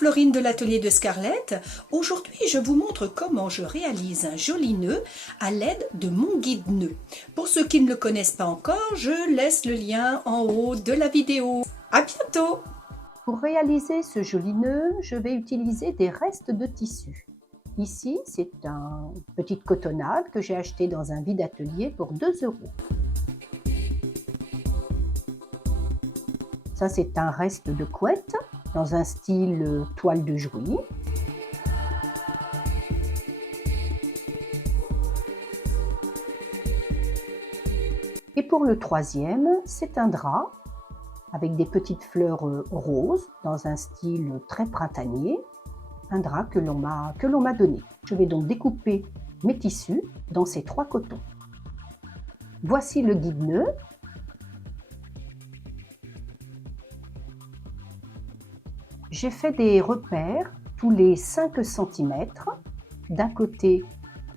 Florine de l'atelier de Scarlett. Aujourd'hui, je vous montre comment je réalise un joli nœud à l'aide de mon guide nœud. Pour ceux qui ne le connaissent pas encore, je laisse le lien en haut de la vidéo. À bientôt! Pour réaliser ce joli nœud, je vais utiliser des restes de tissu. Ici, c'est une petite cotonnade que j'ai achetée dans un vide-atelier pour 2 €. Ça, c'est un reste de couette dans un style toile de Jouy. Et pour le troisième, c'est un drap avec des petites fleurs roses dans un style très printanier. Un drap que l'on m'a donné. Je vais donc découper mes tissus dans ces 3 cotons. Voici le guide nœud. J'ai fait des repères tous les 5 cm d'un côté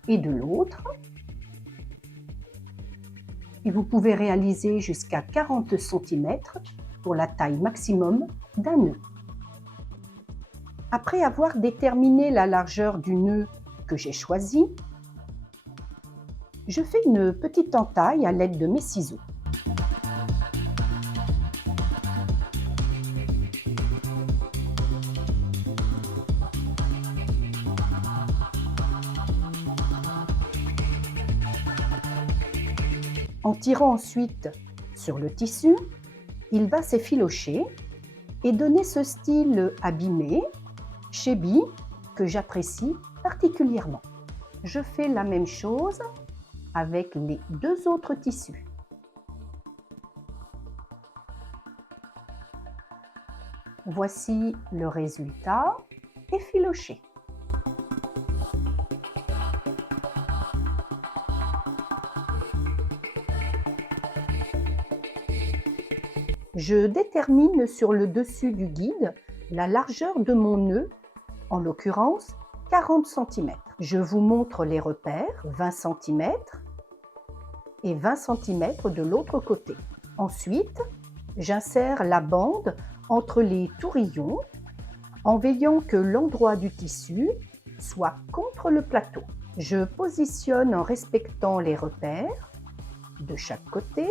et de l'autre. Et vous pouvez réaliser jusqu'à 40 cm pour la taille maximum d'un nœud. Après avoir déterminé la largeur du nœud que j'ai choisi, je fais une petite entaille à l'aide de mes ciseaux. En tirant ensuite sur le tissu, il va s'effilocher et donner ce style abîmé, shabby, que j'apprécie particulièrement. Je fais la même chose avec les 2 autres tissus. Voici le résultat effiloché. Je détermine sur le dessus du guide la largeur de mon nœud, en l'occurrence 40 cm. Je vous montre les repères, 20 cm et 20 cm de l'autre côté. Ensuite, j'insère la bande entre les tourillons en veillant que l'endroit du tissu soit contre le plateau. Je positionne en respectant les repères de chaque côté,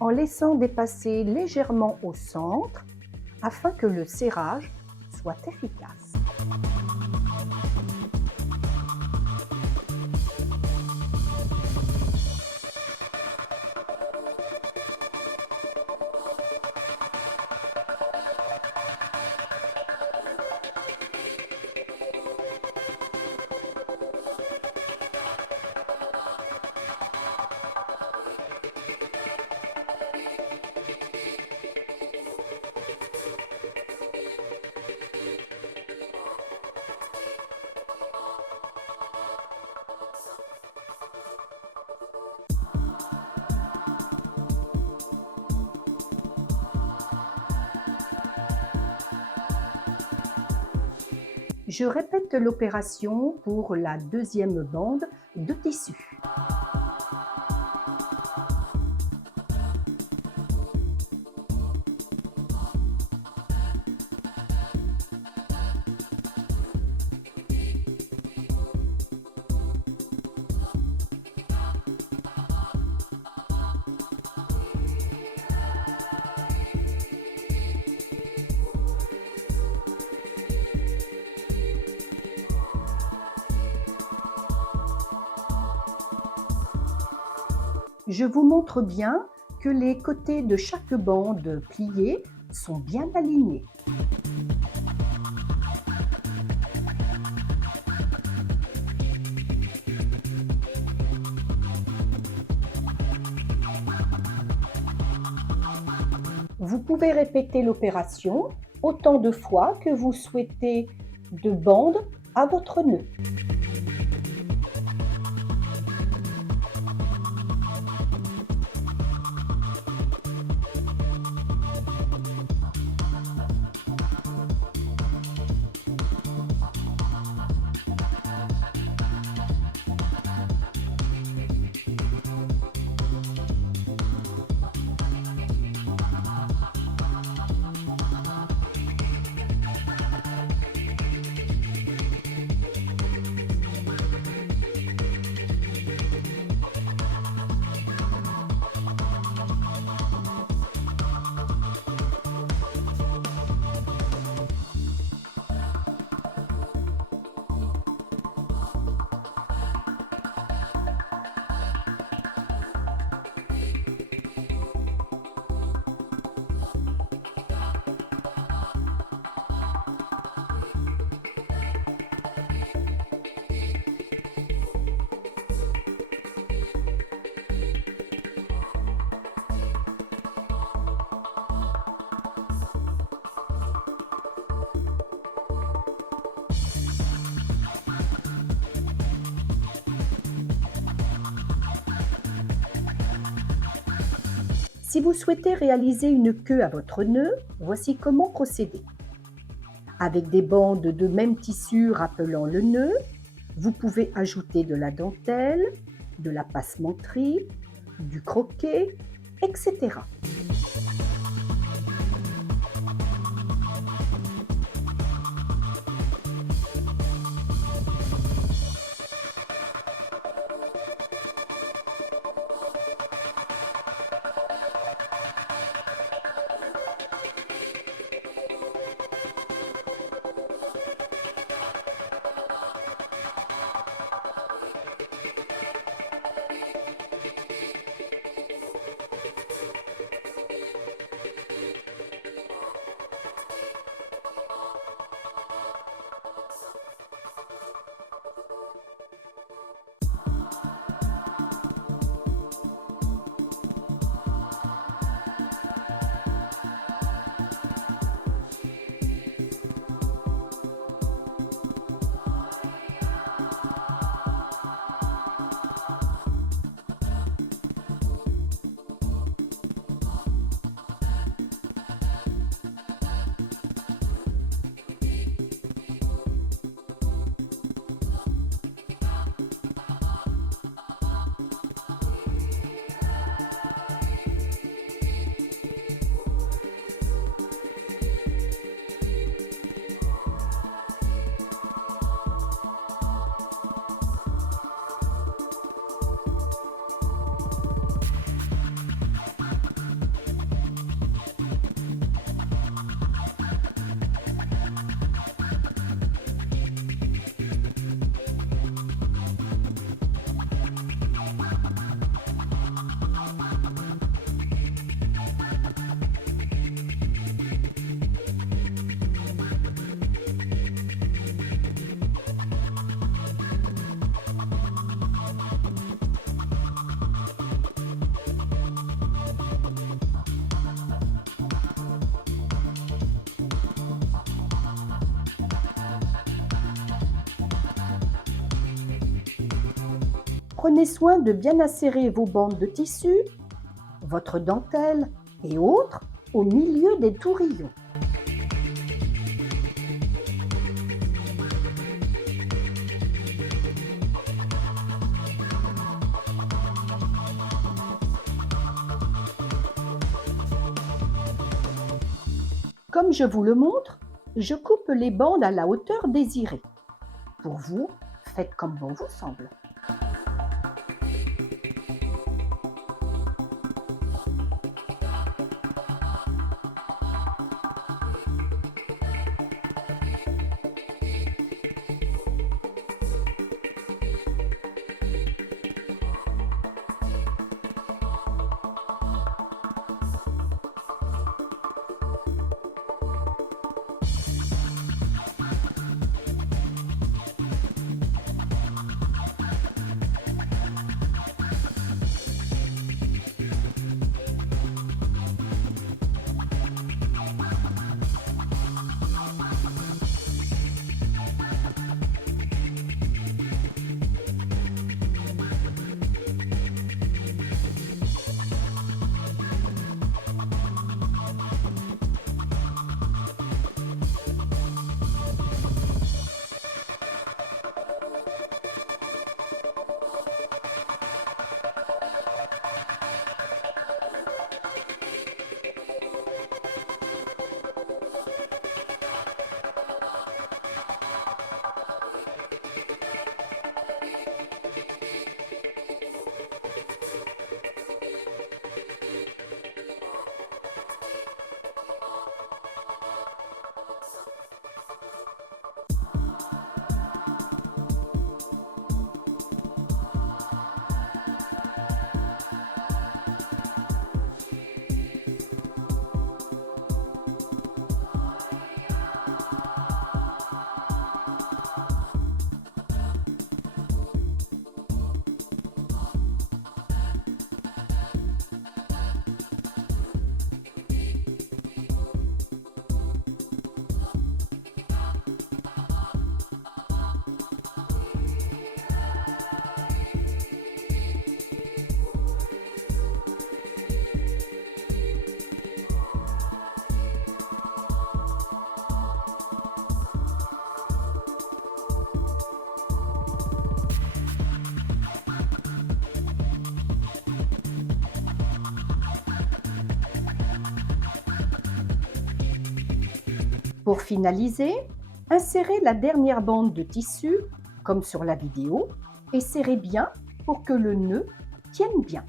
en laissant dépasser légèrement au centre afin que le serrage soit efficace. Je répète l'opération pour la deuxième bande de tissu. Je vous montre bien que les côtés de chaque bande pliée sont bien alignés. Vous pouvez répéter l'opération autant de fois que vous souhaitez de bandes à votre nœud. Si vous souhaitez réaliser une queue à votre nœud, voici comment procéder. Avec des bandes de même tissu rappelant le nœud, vous pouvez ajouter de la dentelle, de la passementerie, du croquet, etc. Prenez soin de bien asserrer vos bandes de tissu, votre dentelle et autres au milieu des tourillons. Comme je vous le montre, je coupe les bandes à la hauteur désirée. Pour vous, faites comme bon vous semble. Pour finaliser, insérez la dernière bande de tissu, comme sur la vidéo, et serrez bien pour que le nœud tienne bien.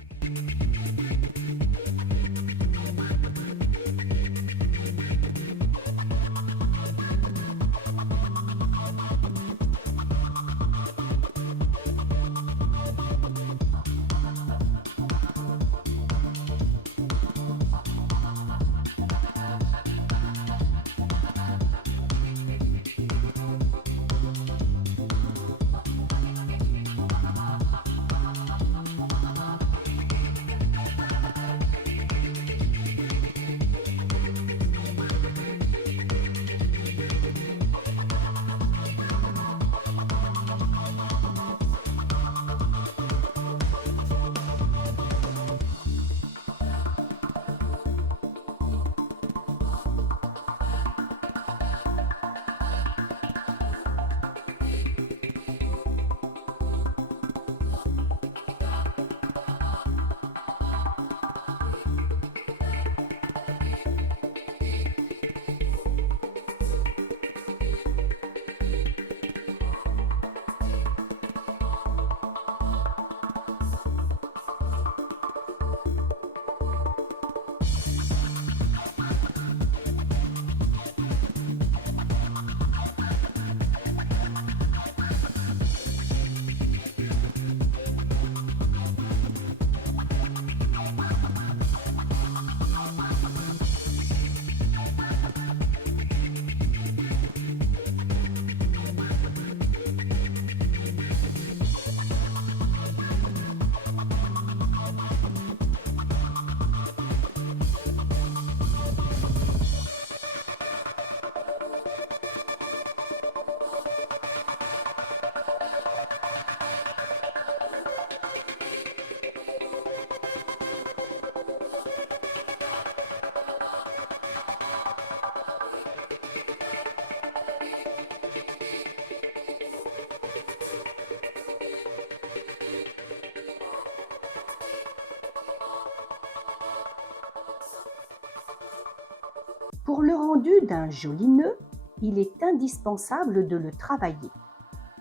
Pour le rendu d'un joli nœud, il est indispensable de le travailler.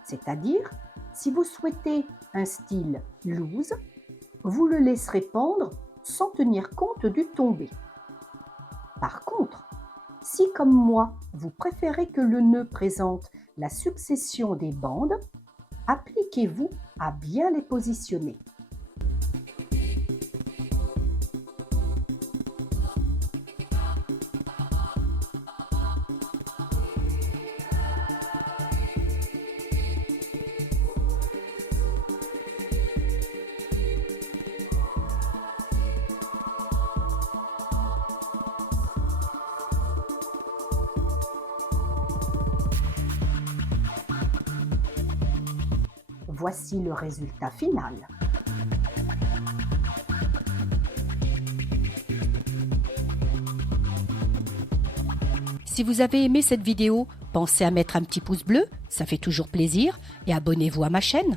C'est-à-dire, si vous souhaitez un style loose, vous le laisserez pendre sans tenir compte du tombé. Par contre, si comme moi, vous préférez que le nœud présente la succession des bandes, appliquez-vous à bien les positionner. Voici le résultat final. Si vous avez aimé cette vidéo, pensez à mettre un petit pouce bleu, ça fait toujours plaisir, et abonnez-vous à ma chaîne.